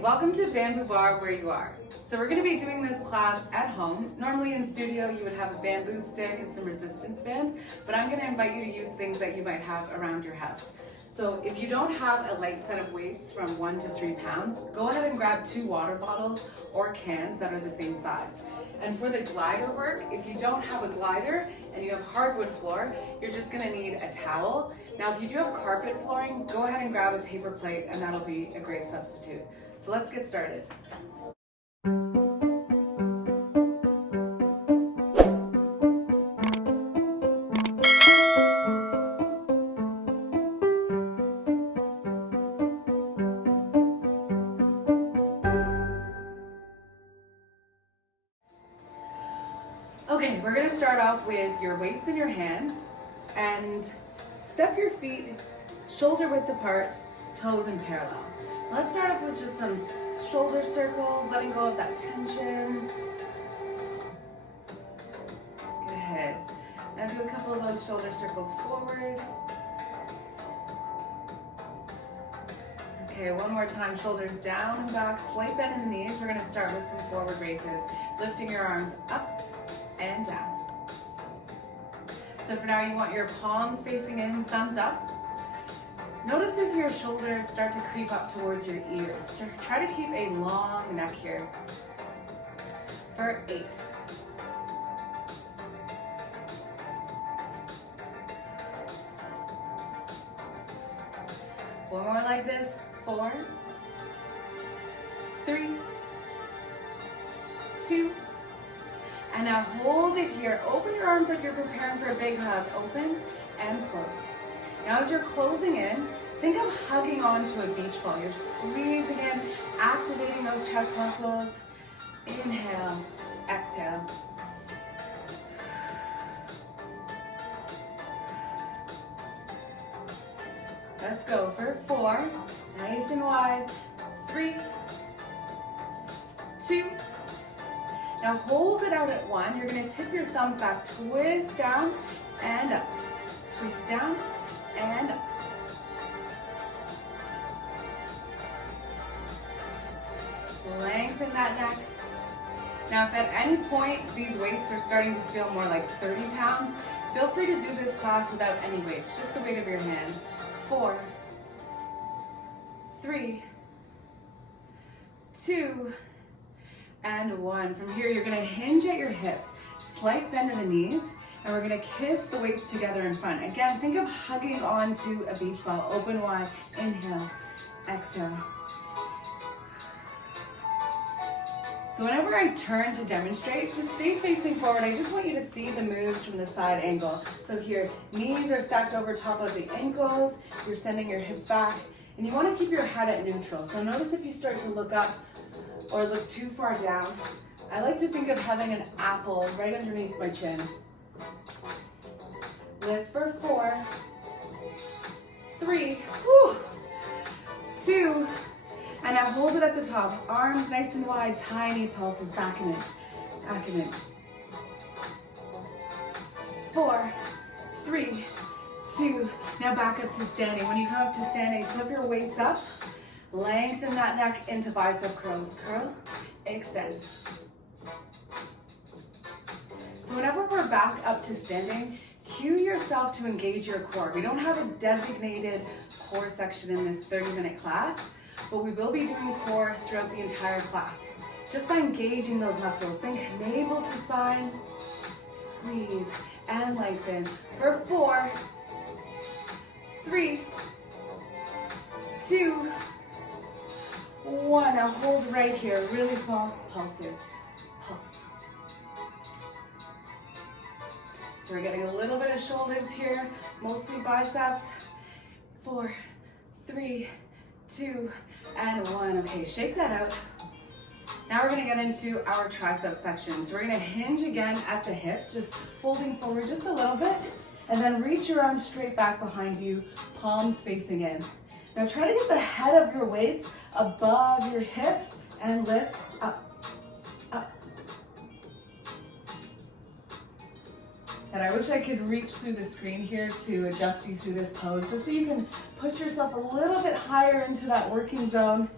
welcome to Bamboo Barre where you are. So we're going to be doing this class at home. Normally in studio you would have a bamboo stick and some resistance bands, but I'm going to invite you to use things that you might have around your house. So if you don't have a light set of weights from 1 to 3 pounds, go ahead and grab 2 water bottles or cans that are the same size. And for the glider work, if you don't have a glider and you have hardwood floor, you're just gonna need a towel. Now, if you do have carpet flooring, go ahead and grab a paper plate and that'll be a great substitute. So let's get started. Okay, we're gonna start off with your weights in your hands and step your feet shoulder width apart, toes in parallel. Let's start off with just some shoulder circles, letting go of that tension. Go ahead. Now do a couple of those shoulder circles forward. Okay, one more time, shoulders down and back, slight bend in the knees. We're gonna start with some forward races, lifting your arms up and down. So for now, you want your palms facing in, thumbs up. Notice if your shoulders start to creep up towards your ears. Try to keep a long neck here. For 8. 4 more like this. 4, 3, 2, and now hold it here. Open your arms like you're preparing for a big hug. Open and close. Now as you're closing in, think of hugging onto a beach ball. You're squeezing in, activating those chest muscles. Inhale, exhale. Let's go for 4, nice and wide. 3, 2, now hold it out at 1. You're gonna tip your thumbs back, twist down and up. Twist down and up. Lengthen that neck. Now if at any point these weights are starting to feel more like 30 pounds, feel free to do this class without any weights, just the weight of your hands. 4, 3, 2, and 1. From here, you're gonna hinge at your hips, slight bend in the knees, and we're gonna kiss the weights together in front. Again, think of hugging onto a beach ball. Open wide, inhale, exhale. So whenever I turn to demonstrate, just stay facing forward. I just want you to see the moves from the side angle. So here, knees are stacked over top of the ankles, you're sending your hips back, and you wanna keep your head at neutral. So notice if you start to look up or look too far down. I like to think of having an apple right underneath my chin. Lift for 4, 3, 2, and now hold it at the top. Arms nice and wide, tiny pulses, back an inch, back an inch. 4, 3, 2, now back up to standing. When you come up to standing, flip your weights up. Lengthen that neck into bicep curls. Curl, extend. So whenever we're back up to standing, cue yourself to engage your core. We don't have a designated core section in this 30-minute class, but we will be doing core throughout the entire class. Just by engaging those muscles, think navel to spine, squeeze and lengthen. For 4, 3, 2, 1, now hold right here, really small pulses, pulse. So we're getting a little bit of shoulders here, mostly biceps. 4, 3, 2, and 1. Okay, shake that out. Now we're gonna get into our tricep section. So we're gonna hinge again at the hips, just folding forward just a little bit, and then reach your arms straight back behind you, palms facing in. Now try to get the head of your weights above your hips and lift up, up. And I wish I could reach through the screen here to adjust you through this pose, just so you can push yourself a little bit higher into that working zone.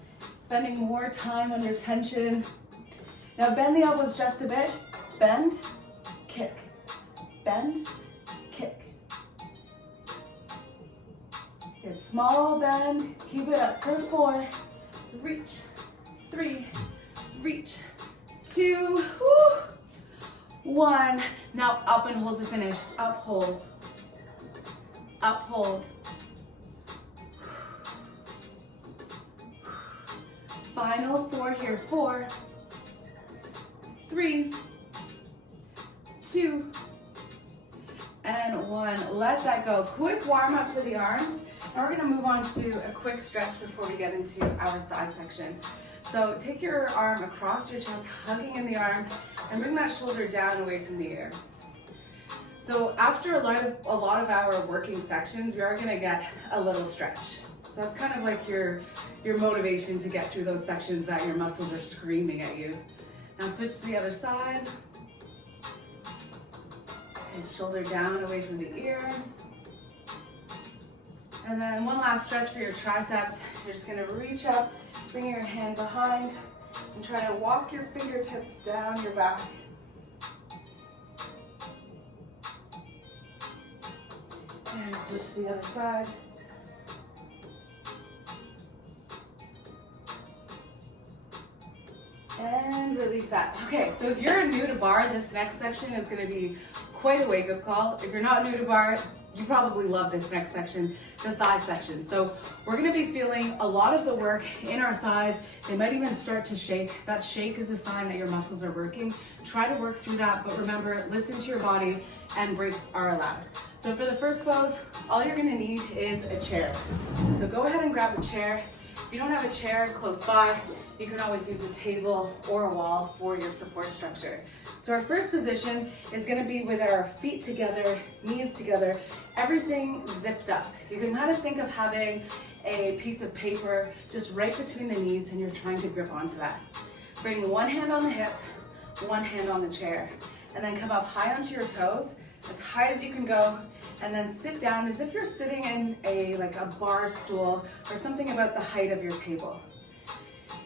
spending more time under tension. Now bend the elbows just a bit. Bend, kick, bend, kick. Good, small bend, keep it up for 4, reach, 3, reach, 2, 1. Now up and hold to finish, up, hold, up, hold. Final 4 here, 4, 3, 2, and 1. Let that go. Quick warm up for the arms. Now we're gonna move on to a quick stretch before we get into our thigh section. So take your arm across your chest, hugging in the arm, and bring that shoulder down away from the ear. So after a lot of our working sections, we are gonna get a little stretch. So that's kind of like your motivation to get through those sections that your muscles are screaming at you. Now switch to the other side. And shoulder down away from the ear. And then one last stretch for your triceps. You're just gonna reach up, bring your hand behind, and try to walk your fingertips down your back. And switch to the other side. And release that. Okay, so if you're new to barre, this next section is gonna be quite a wake-up call. If you're not new to barre, you probably love this next section, the thigh section. So we're gonna be feeling a lot of the work in our thighs. They might even start to shake. That shake is a sign that your muscles are working. Try to work through that, but remember, listen to your body, and breaks are allowed. So for the first pose, all you're gonna need is a chair. So go ahead and grab a chair. If you don't have a chair close by, you can always use a table or a wall for your support structure. So our first position is gonna be with our feet together, knees together, everything zipped up. You can kind of think of having a piece of paper just right between the knees and you're trying to grip onto that. Bring one hand on the hip, one hand on the chair, and then come up high onto your toes, as high as you can go, and then sit down as if you're sitting in a bar stool or something about the height of your table.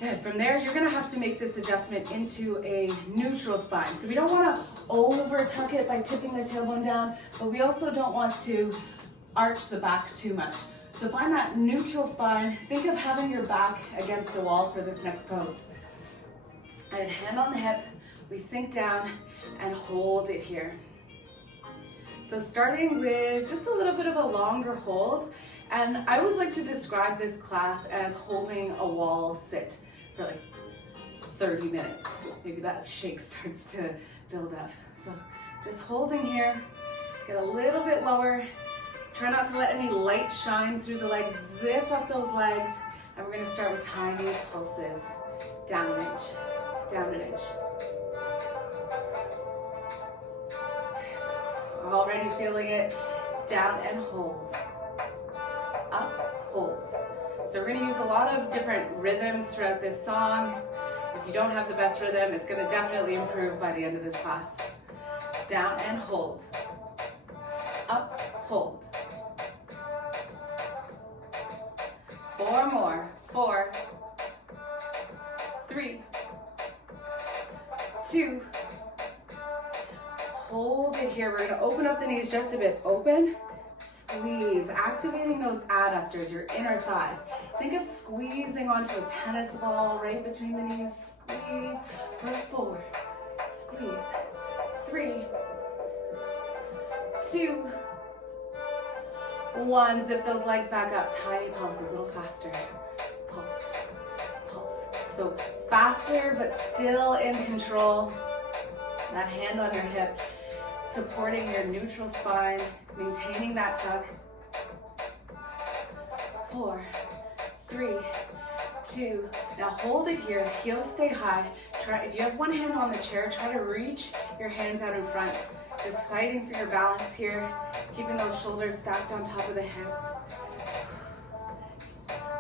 Good. From there, you're gonna have to make this adjustment into a neutral spine. So we don't wanna over tuck it by tipping the tailbone down, but we also don't want to arch the back too much. So find that neutral spine. Think of having your back against a wall for this next pose. And hand on the hip, we sink down and hold it here. So starting with just a little bit of a longer hold, and I always like to describe this class as holding a wall sit for like 30 minutes. Maybe that shake starts to build up. So just holding here, get a little bit lower. Try not to let any light shine through the legs. Zip up those legs, and we're gonna start with tiny pulses. Down an inch, down an inch. Already feeling it. Down and hold. Up, hold. So we're gonna use a lot of different rhythms throughout this song. If you don't have the best rhythm, it's gonna definitely improve by the end of this class. Down and hold. Up, hold. 4 more. 4, 3, 2, hold it here. We're gonna open up the knees just a bit. Open, squeeze, activating those adductors, your inner thighs. Think of squeezing onto a tennis ball right between the knees. Squeeze for 4, squeeze, 3, 2, 1. Zip those legs back up. Tiny pulses, a little faster. Pulse, pulse. So faster, but still in control. That hand on your hip, supporting your neutral spine, maintaining that tuck. 4, 3, 2. Now hold it here, heels stay high. If you have one hand on the chair, try to reach your hands out in front. Just fighting for your balance here, keeping those shoulders stacked on top of the hips.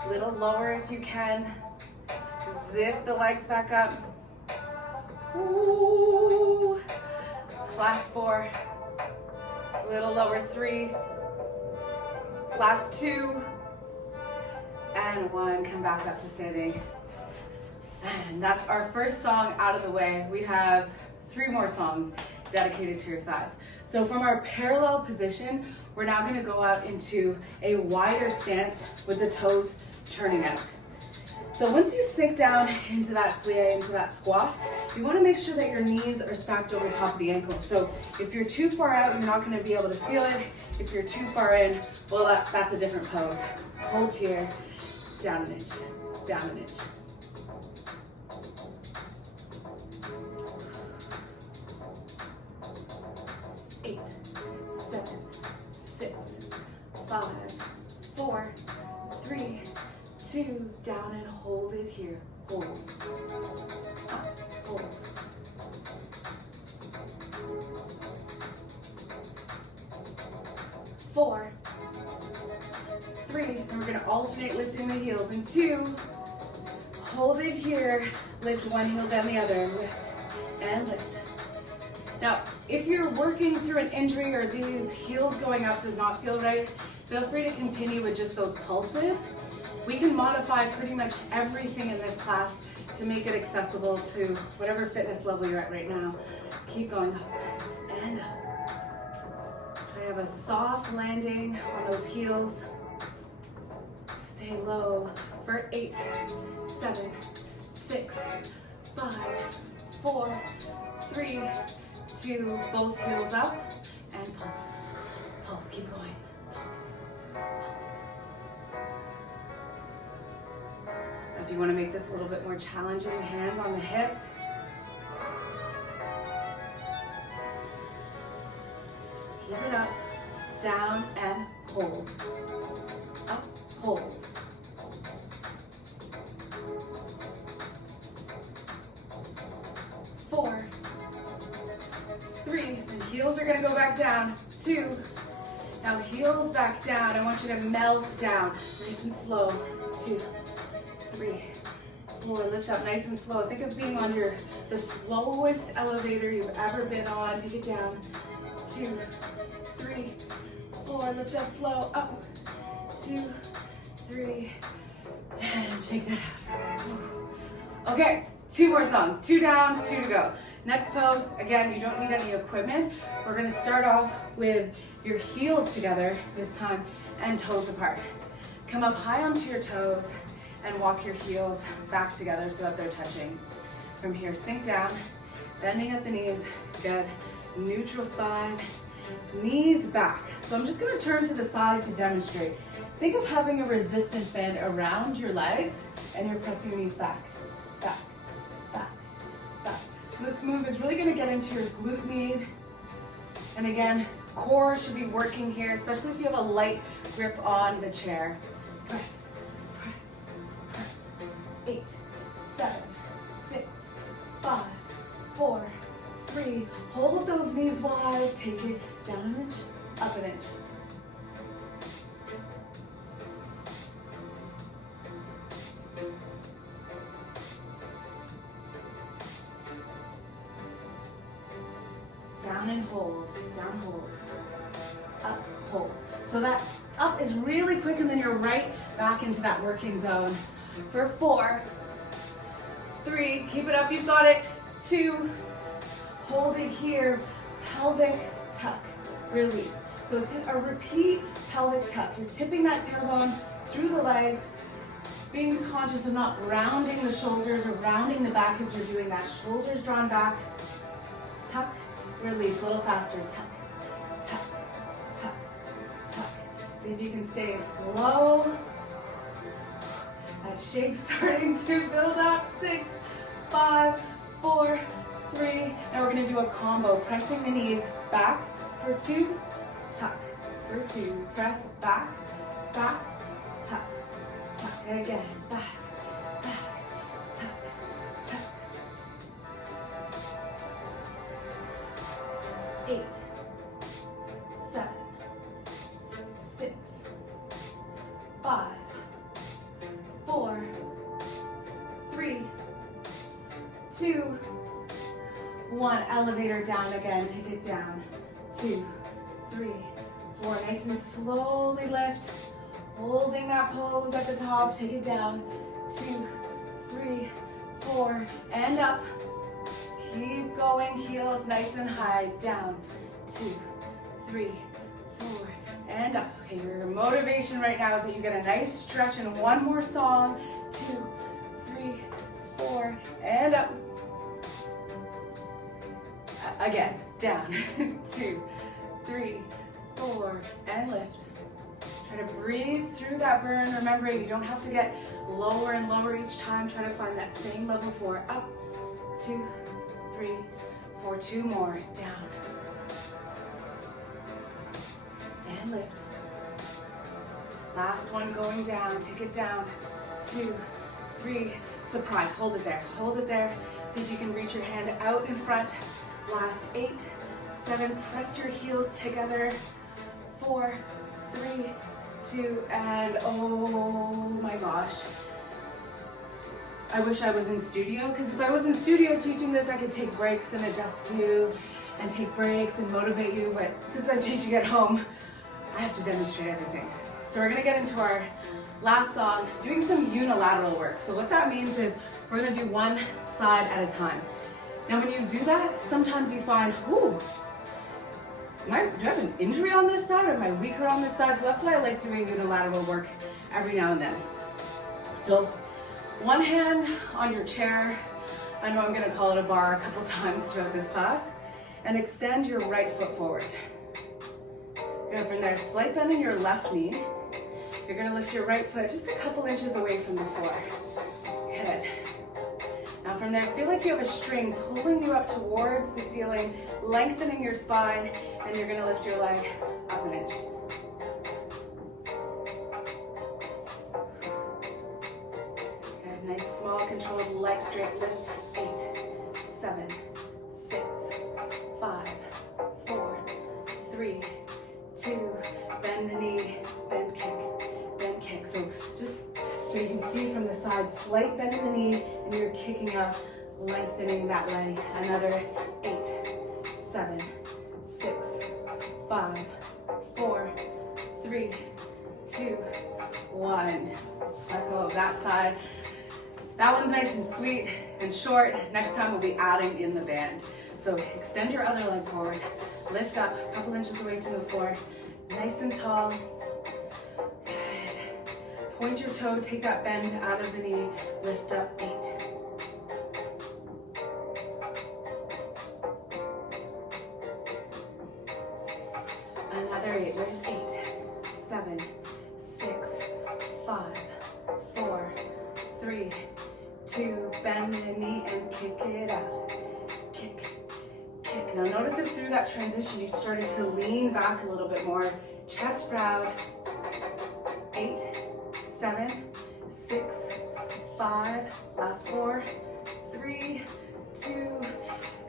A little lower if you can. Zip the legs back up. Ooh. Last 4. A little lower. 3. Last 2. And 1. Come back up to standing. And that's our first song out of the way. We have 3 more songs dedicated to your thighs. So from our parallel position, we're now gonna go out into a wider stance with the toes turning out. So once you sink down into that plie, into that squat, you wanna make sure that your knees are stacked over top of the ankles. So if you're too far out, you're not gonna be able to feel it. If you're too far in, well, that's a different pose. Hold here, down an inch, down an inch. Down and hold it here. Hold. Up, hold. 4, 3, and we're gonna alternate lifting the heels. And 2, hold it here. Lift one heel, then the other. Lift and lift. Now, if you're working through an injury or these heels going up does not feel right, feel free to continue with just those pulses. We can modify pretty much everything in this class to make it accessible to whatever fitness level you're at right now. Keep going up and up. Try to have a soft landing on those heels. Stay low for 8, 7, 6, 5, 4, 3, 2, both heels up and pulse. Pulse, keep going. If you want to make this a little bit more challenging, hands on the hips. Keep it up, down and hold. Up, hold. 4, 3, and heels are going to go back down. 2, now heels back down. I want you to melt down, nice and slow. 2, 3, 4, lift up nice and slow. Think of being on the slowest elevator you've ever been on. Take it down. 2, 3, 4, lift up slow. Up. 2, 3, and shake that out. Okay, 2 more songs. 2 down, 2 to go. Next pose, again, you don't need any equipment. We're gonna start off with your heels together this time and toes apart. Come up high onto your toes and walk your heels back together so that they're touching. From here, sink down, bending at the knees, good. Neutral spine, knees back. So I'm just gonna turn to the side to demonstrate. Think of having a resistance band around your legs and you're pressing your knees back, back, back, back. So this move is really gonna get into your glute med. And again, core should be working here, especially if you have a light grip on the chair. Press. 8, 7, 6, 5, 4, 3. Hold those knees wide. Take it down an inch, up an inch. Down and hold, down, hold, up, hold. So that up is really quick and then you're right back into that working zone. For 4, 3, keep it up, you've got it. 2, hold it here, pelvic tuck, release. So it's a repeat pelvic tuck. You're tipping that tailbone through the legs, being conscious of not rounding the shoulders or rounding the back as you're doing that. Shoulders drawn back, tuck, release, a little faster, tuck, tuck, tuck, tuck. See if you can stay low. That shake's starting to build up. 6, 5, 4, 3. Now we're gonna do a combo, pressing the knees back for 2, tuck, for 2. Press back, back, tuck, tuck. And again, back, back, tuck, tuck. 8, 7, 6, 5, 4, 3, 2, 1. Elevator down again. Take it down. 2, 3, 4. Nice and slowly lift. Holding that pose at the top. Take it down. 2, 3, 4. and up. Keep going, heels nice and high. Down, 2, 3, 4, and up. Okay, your motivation right now is that you get a nice stretch in one more song. 2, 3, 4, and up. Again, down, 2, 3, 4, and lift. Try to breathe through that burn, remembering you don't have to get lower and lower each time. Try to find that same level 4. Up, 2, 3, 4, 2 more, down. And lift. Last one going down, take it down. 2, 3, surprise, hold it there, hold it there. See if you can reach your hand out in front. Last 8, 7, press your heels together. 4, 3, 2, and oh my gosh. I wish I was in studio, because if I was in studio teaching this, I could take breaks and adjust to, and take breaks and motivate you, but since I'm teaching at home, I have to demonstrate everything. So we're gonna get into our last song, doing some unilateral work. So what that means is we're gonna do one side at a time. Now when you do that, sometimes you find, ooh, do I have an injury on this side, or am I weaker on this side? So that's why I like doing unilateral work every now and then. So one hand on your chair, I know I'm gonna call it a bar a couple times throughout this class, and extend your right foot forward. Good, from there, slight bend in your left knee. You're gonna lift your right foot just a couple inches away from the floor. Good. Now from there, feel like you have a string pulling you up towards the ceiling, lengthening your spine, and you're gonna lift your leg up an inch. Good, nice, small, controlled leg straight lift. 8, 7, 6, 5, 4, 3, 2, bend the knee, bend kick, bend kick. So just so you can see from the side, slight bend in the knee, and you're kicking up, lengthening that leg. Another 8, 7, 6, 5, 4, 3, 2, 1. Let go of that side. That one's nice and sweet and short. Next time we'll be adding in the band. So extend your other leg forward, lift up a couple inches away from the floor, nice and tall. Point your toe, take that bend out of the knee, lift up 8. Another 8 with 8, 7, 6, 5, 4, 3, 2, bend the knee and kick it out. Kick, kick. Now notice if through that transition you started to lean back a little bit more, chest proud. 8, 7, 6, 5, last 4, 3, 2,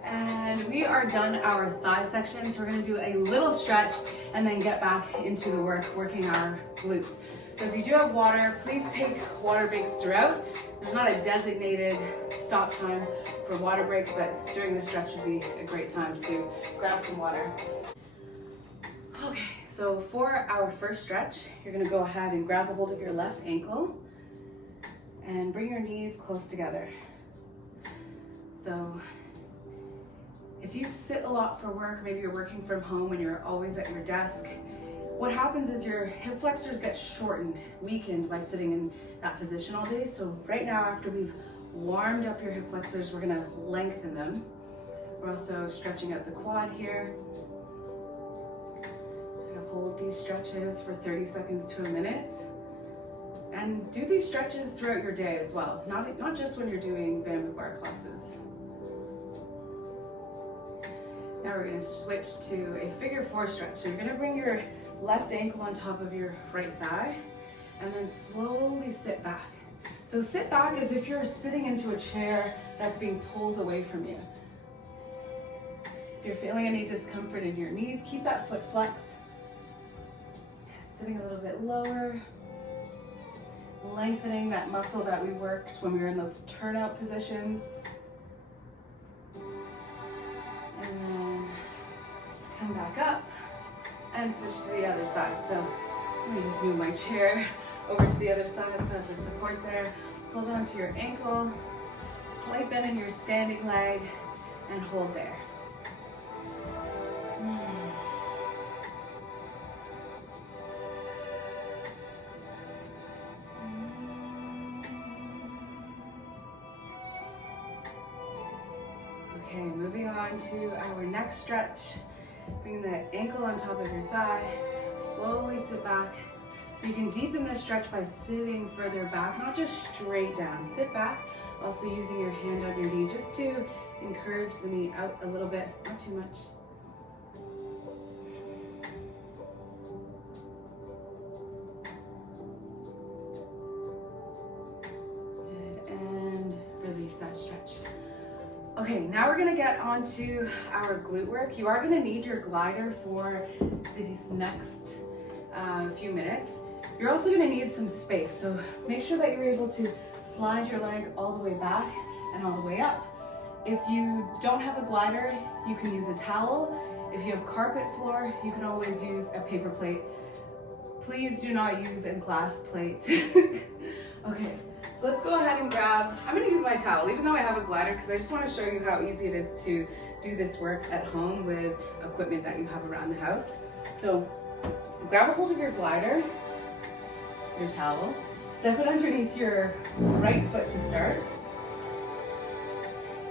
and we are done our thigh section. So we're gonna do a little stretch and then get back into the work, working our glutes. So if you do have water, please take water breaks throughout. There's not a designated stop time for water breaks, but during the stretch would be a great time to grab some water. Okay. So for our first stretch, you're gonna go ahead and grab a hold of your left ankle and bring your knees close together. So if you sit a lot for work, maybe you're working from home and you're always at your desk, what happens is your hip flexors get shortened, weakened by sitting in that position all day. So right now, after we've warmed up your hip flexors, we're gonna lengthen them. We're also stretching out the quad here. Hold these stretches for 30 seconds to a minute, and do these stretches throughout your day as well, not just when you're doing Bamboo Barre classes. Now we're going to switch to a figure 4 stretch. So you're going to bring your left ankle on top of your right thigh and then slowly sit back. So sit back as if you're sitting into a chair that's being pulled away from you. If you're feeling any discomfort in your knees, keep that foot flexed. Sitting a little bit lower, lengthening that muscle that we worked when we were in those turnout positions. And then come back up and switch to the other side. So let me just move my chair over to the other side so I have the support there. Hold on to your ankle, slight bend in your standing leg and hold there. Okay, moving on to our next stretch. Bring the ankle on top of your thigh. Slowly sit back. So you can deepen this stretch by sitting further back, not just straight down. Sit back, also using your hand on your knee just to encourage the knee out a little bit, not too much. Good, and release that stretch. Okay, now we're gonna get onto our glute work. You are gonna need your glider for these next few minutes. You're also gonna need some space, so make sure that you're able to slide your leg all the way back and all the way up. If you don't have a glider, you can use a towel. If you have carpet floor, you can always use a paper plate. Please do not use a glass plate. Okay. So let's go ahead and grab, I'm gonna use my towel, even though I have a glider, because I just wanna show you how easy it is to do this work at home with equipment that you have around the house. So grab a hold of your glider, your towel, step it underneath your right foot to start,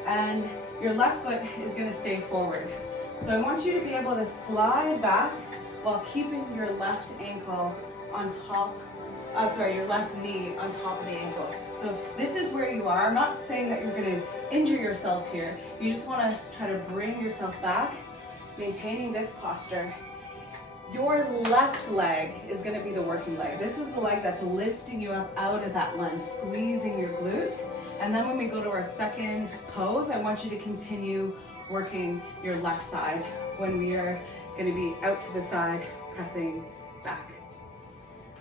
and your left foot is gonna stay forward. So I want you to be able to slide back while keeping your left ankle on top your left knee on top of the ankle. So if this is where you are, I'm not saying that you're gonna injure yourself here. You just wanna try to bring yourself back, maintaining this posture. Your left leg is gonna be the working leg. This is the leg that's lifting you up out of that lunge, squeezing your glute. And then when we go to our second pose, I want you to continue working your left side when we are gonna be out to the side, pressing back.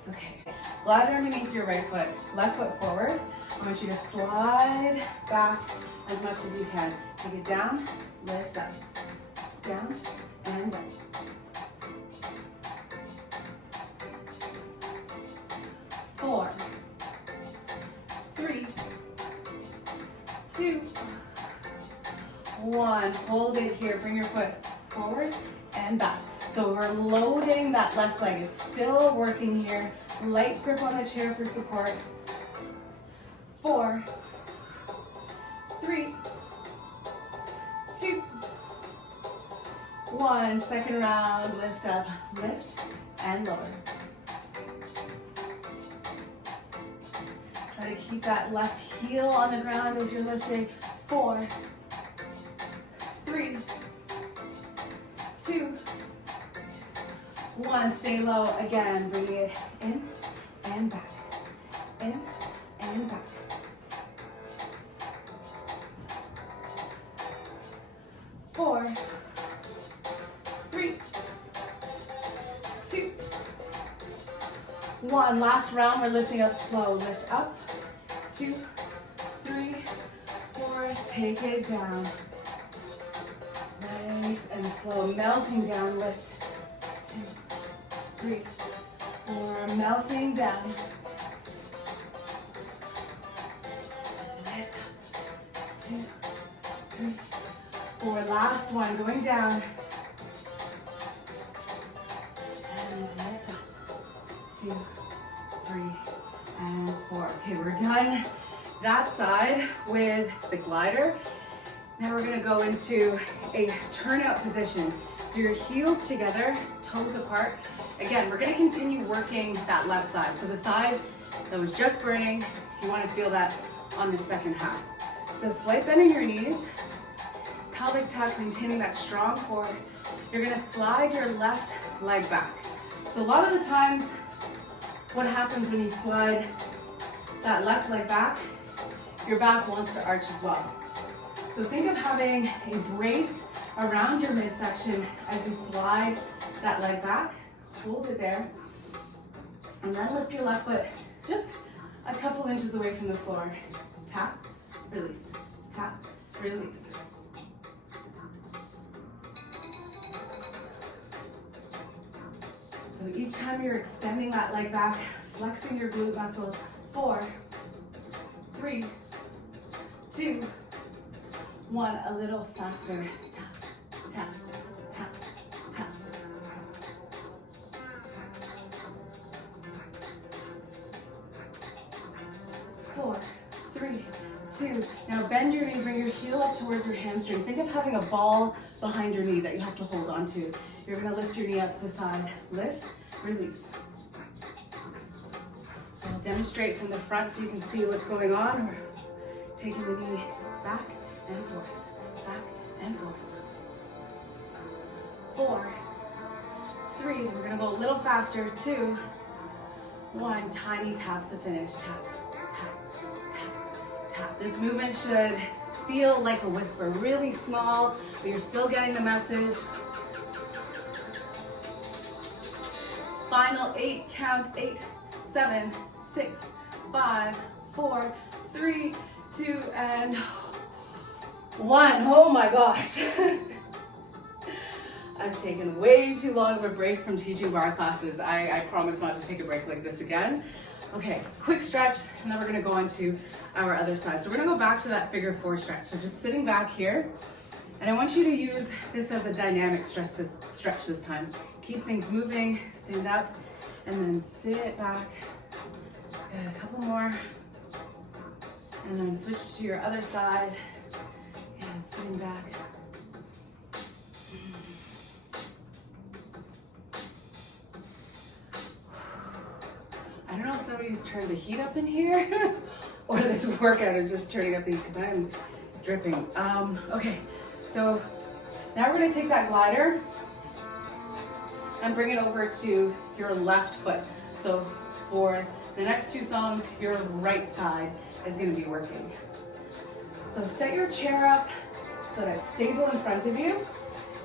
Okay, glider underneath your right foot, left foot forward. I want you to slide back as much as you can. Take it down, lift up, down, and up. Four, three, two, one. Hold it here, bring your foot forward and back. So we're loading that left leg. It's still working here. Light grip on the chair for support. 4, 3, 2, 1. Second round, lift up, lift and lower. Try to keep that left heel on the ground as you're lifting. 4, 3, 2, 1, stay low again, bring it in and back, in and back. 4, 3, 2, 1. Last round, we're lifting up slow. Lift up, 2, 3, 4, take it down. Nice and slow, melting down, lift. 2, 3, 4, melting down. Lift up, 2, 3, 4. Last one, going down. And lift up, 2, 3, and 4. Okay, we're done that side with the glider. Now we're gonna go into a turnout position. So your heels together, toes apart. Again, we're gonna continue working that left side. So the side that was just burning, you wanna feel that on the second half. So slight bend in your knees, pelvic tuck, maintaining that strong core. You're gonna slide your left leg back. So a lot of the times, what happens when you slide that left leg back, your back wants to arch as well. So think of having a brace around your midsection as you slide that leg back. Hold it there. And then lift your left foot just a couple inches away from the floor. Tap, release, tap, release. So each time you're extending that leg back, flexing your glute muscles. 4, 3, 2, one, a little faster. Tap, tap, tap, tap. 4, 3, 2. Now bend your knee, bring your heel up towards your hamstring. Think of having a ball behind your knee that you have to hold on to. You're gonna lift your knee up to the side. Lift, release. So I'll demonstrate from the front so you can see what's going on. We're taking the knee back and forth, back and forth. 4, 3, we're gonna go a little faster. 2, 1, tiny taps to finish. Tap, tap, tap, tap. This movement should feel like a whisper, really small, but you're still getting the message. Final 8 counts. 8, 7, 6, 5, 4, 3, 2, and 1. Oh my gosh. I've taken way too long of a break from teaching barre classes. I promise not to take a break like this again. Okay, quick stretch, and then we're gonna go on to our other side. So we're gonna go back to that figure 4 stretch. So just sitting back here, and I want you to use this as a dynamic stretch this time. Keep things moving, stand up, and then sit back. Good, a couple more. And then switch to your other side, and sitting back. I don't know if somebody's turned the heat up in here or this workout is just turning up the heat because I'm dripping. Okay, so now we're gonna take that glider and bring it over to your left foot. So for the next 2 songs, your right side is gonna be working. So set your chair up so that it's stable in front of you.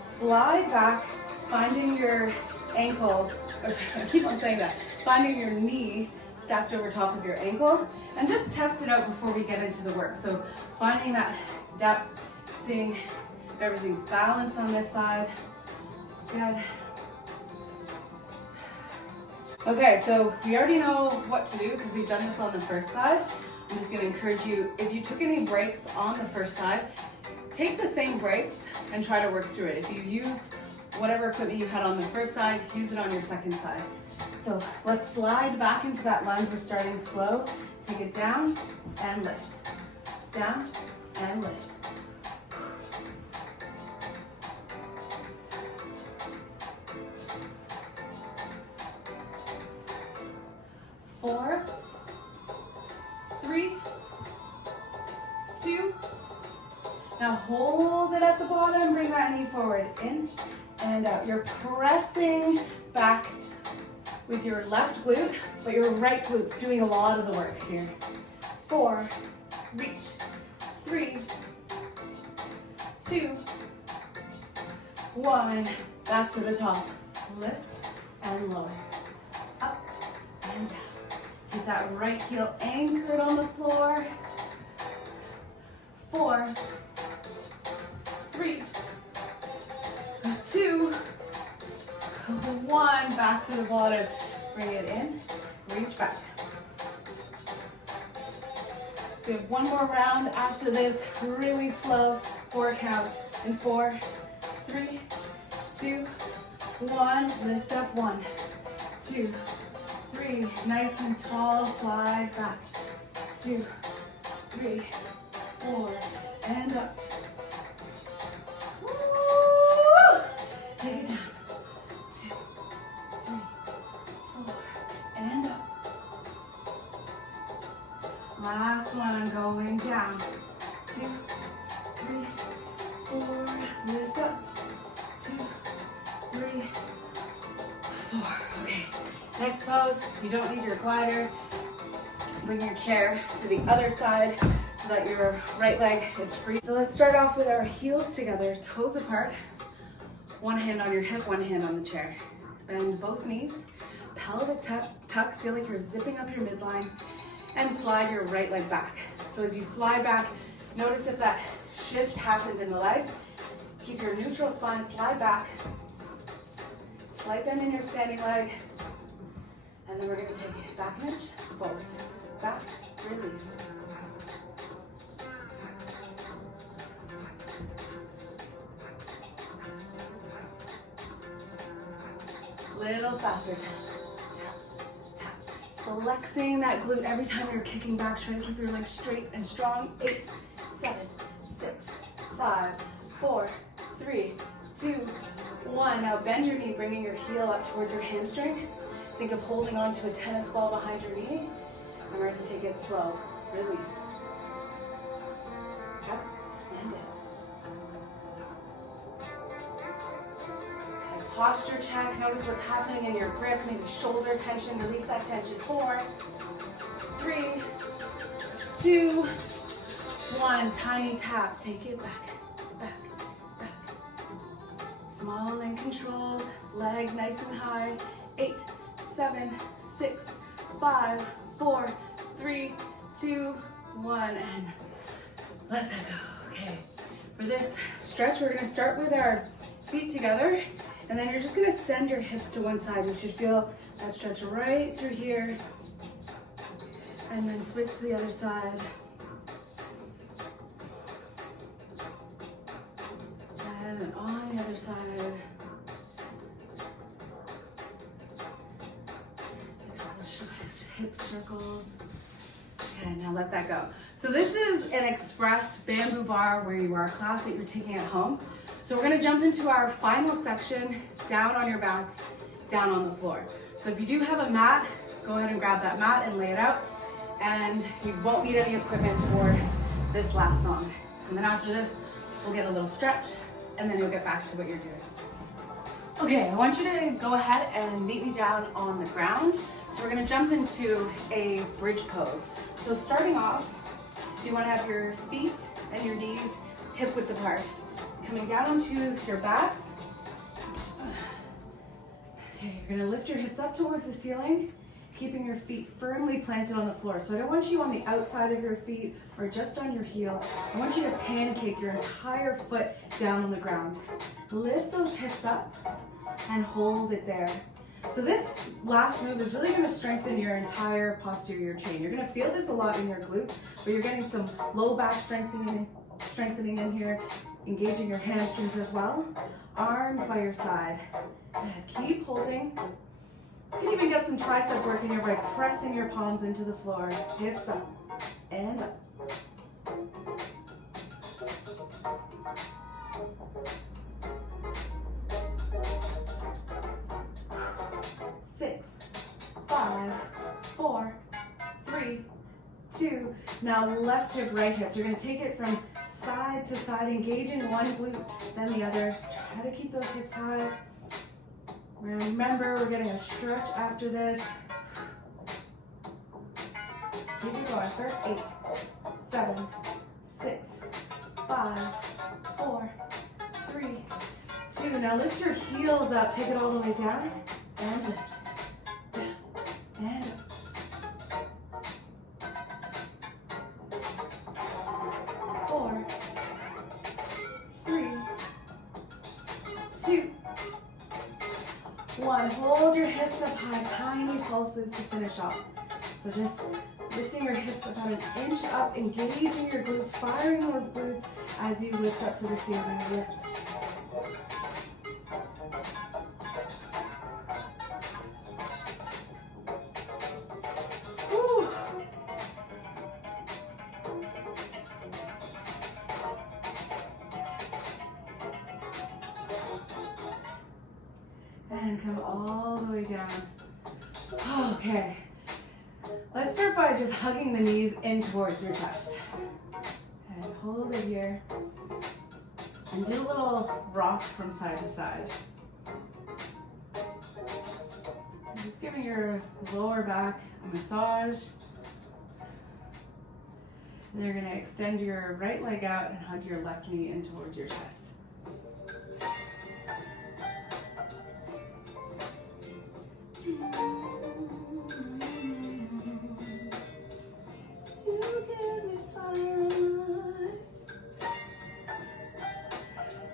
Slide back, finding your ankle, or sorry, I keep on saying that, finding your knee stacked over top of your ankle, and just test it out before we get into the work. So finding that depth, seeing if everything's balanced on this side. Good. Okay, so we already know what to do because we've done this on the first side. I'm just gonna encourage you, if you took any breaks on the first side, take the same breaks and try to work through it. If you used whatever equipment you had on the first side, use it on your second side. So let's slide back into that lunge. We're starting slow. Take it down and lift. Down and lift. Four, 3, 2. Now hold it at the bottom. Bring that knee forward. In and out. You're pressing back with your left glute, but your right glute's doing a lot of the work here. 4, reach. 3, 2, 1. Back to the top. Lift and lower. Up and down. Keep that right heel anchored on the floor. 4, 3, 2, 1. Back to the bottom. Bring it in, reach back. So we have one more round after this, really slow, 4 counts. In 4, 3, 2, 1. Lift up, 1, 2, 3. Nice and tall, slide back. 2, 3, 4, and up. Woo! Take it down. 2, 3, 4, and up. Last one, I'm going down. 2, 3, 4, lift up. 2, 3, 4. Okay, next pose, you don't need your glider. Bring your chair to the other side so that your right leg is free. So let's start off with our heels together, toes apart. One hand on your hip, one hand on the chair. Bend both knees, pelvic tuck, feel like you're zipping up your midline, and slide your right leg back. So as you slide back, notice if that shift happened in the legs. Keep your neutral spine, slide back. Slight bend in your standing leg. And then we're gonna take it back an inch, forward, back, release. Little faster. Tap, tap, tap. Flexing that glute every time you're kicking back. Try to keep your legs straight and strong. 8, 7, 6, 5, 4, 3, 2, 1. Now bend your knee, bringing your heel up towards your hamstring. Think of holding on to a tennis ball behind your knee. And we're going to take it slow. Release. Up and down. And posture check. Notice what's happening in your grip. Maybe shoulder tension. Release that tension. 4, 3, 2, 1. Tiny taps. Take it back, back, back. Small and controlled. Leg nice and high. 8, 7, 6, 5, 4, 3, 2, 1, and let that go. Okay, for this stretch, we're gonna start with our feet together, and then you're just gonna send your hips to one side. You should feel that stretch right through here, and then switch to the other side. And then on the other side. Hip circles. Okay, now let that go. So this is an express bamboo bar where you are class that you're taking at home. So we're gonna jump into our final section, down on your backs, down on the floor. So if you do have a mat, go ahead and grab that mat and lay it out. And you won't need any equipment for this last song. And then after this, we'll get a little stretch, and then you'll get back to what you're doing. Okay, I want you to go ahead and meet me down on the ground. So we're gonna jump into a bridge pose. So starting off, you wanna have your feet and your knees hip width apart. Coming down onto your backs. Okay, you're gonna lift your hips up towards the ceiling, keeping your feet firmly planted on the floor. So I don't want you on the outside of your feet or just on your heels. I want you to pancake your entire foot down on the ground. Lift those hips up and hold it there. So this last move is really going to strengthen your entire posterior chain. You're going to feel this a lot in your glutes, but you're getting some low back strengthening in here, engaging your hamstrings as well. Arms by your side. Good. Keep holding. You can even get some tricep work in here by pressing your palms into the floor. Hips up and up. 6, 5, 4, 3, 2. Now left hip, right hip. So you're going to take it from side to side, engaging one glute, then the other. Try to keep those hips high. Remember, we're getting a stretch after this. Keep it going for 8, 7, 6, 5, 4, 3, 2. Now lift your heels up. Take it all the way down and lift. Down and up. 4, 3, 2, 1. Hold your hips up high, tiny pulses to finish off. So just lifting your hips about an inch up, engaging your glutes, firing those glutes as you lift up to the ceiling. Lift. Woo. And come all the way down. Okay. Let's start by just hugging the knees in towards your chest. And hold it here. And do a little rock from side to side. And just giving your lower back a massage. And you're going to extend your right leg out and hug your left knee in towards your chest.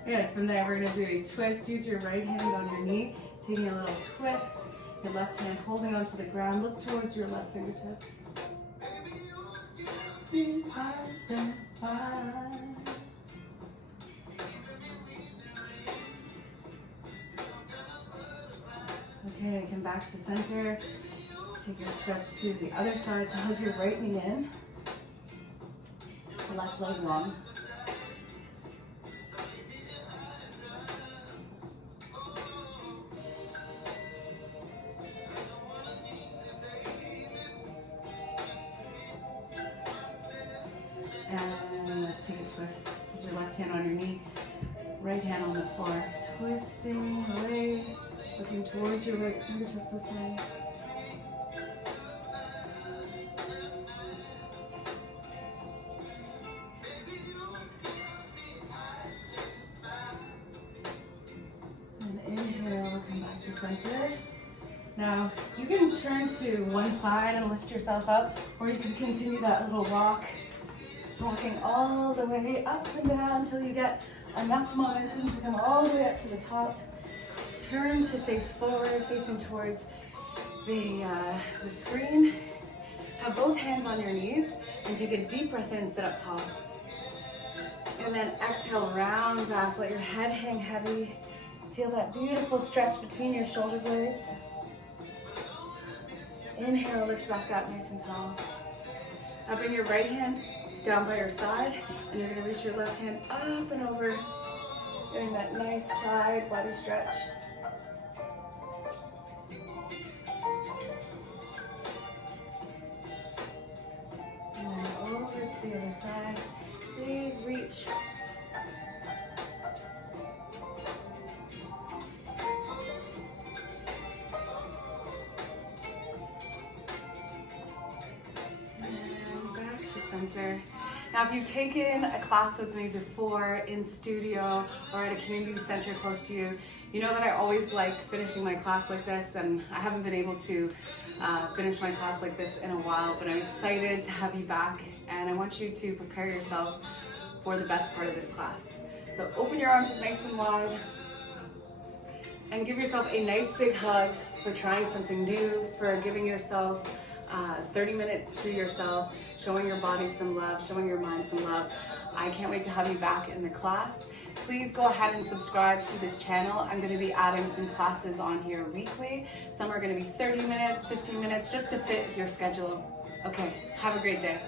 Good. From there, we're going to do a twist. Use your right hand on your knee, taking a little twist. Your left hand holding onto the ground. Look towards your left fingertips. Okay, Okay, come back to center. Take a stretch to the other side. So hug your right knee in. Left leg long. And let's take a twist. Use your left hand on your knee, right hand on the floor. Twisting away, looking towards your right fingertips this time. And inhale, come back to center. Now, you can turn to one side and lift yourself up, or you can continue that little rock, rocking all the way up and down until you get enough momentum to come all the way up to the top. Turn to face forward, facing towards the screen. Have both hands on your knees and take a deep breath in, sit up tall. And then exhale, round back, let your head hang heavy. Feel that beautiful stretch between your shoulder blades. Inhale, lift back up nice and tall. Now bring your right hand down by your side, and you're gonna reach your left hand up and over, getting that nice side body stretch. And then over to the other side, big reach. Center. Now, if you've taken a class with me before in studio or at a community center close to you, you know that I always like finishing my class like this, and I haven't been able to finish my class like this in a while, but I'm excited to have you back, and I want you to prepare yourself for the best part of this class. So open your arms nice and wide and give yourself a nice big hug for trying something new, for giving yourself 30 minutes to yourself, showing your body some love, showing your mind some love. I can't wait to have you back in the class. Please go ahead and subscribe to this channel. I'm going to be adding some classes on here weekly. Some are going to be 30 minutes, 15 minutes, just to fit your schedule. Okay, have a great day.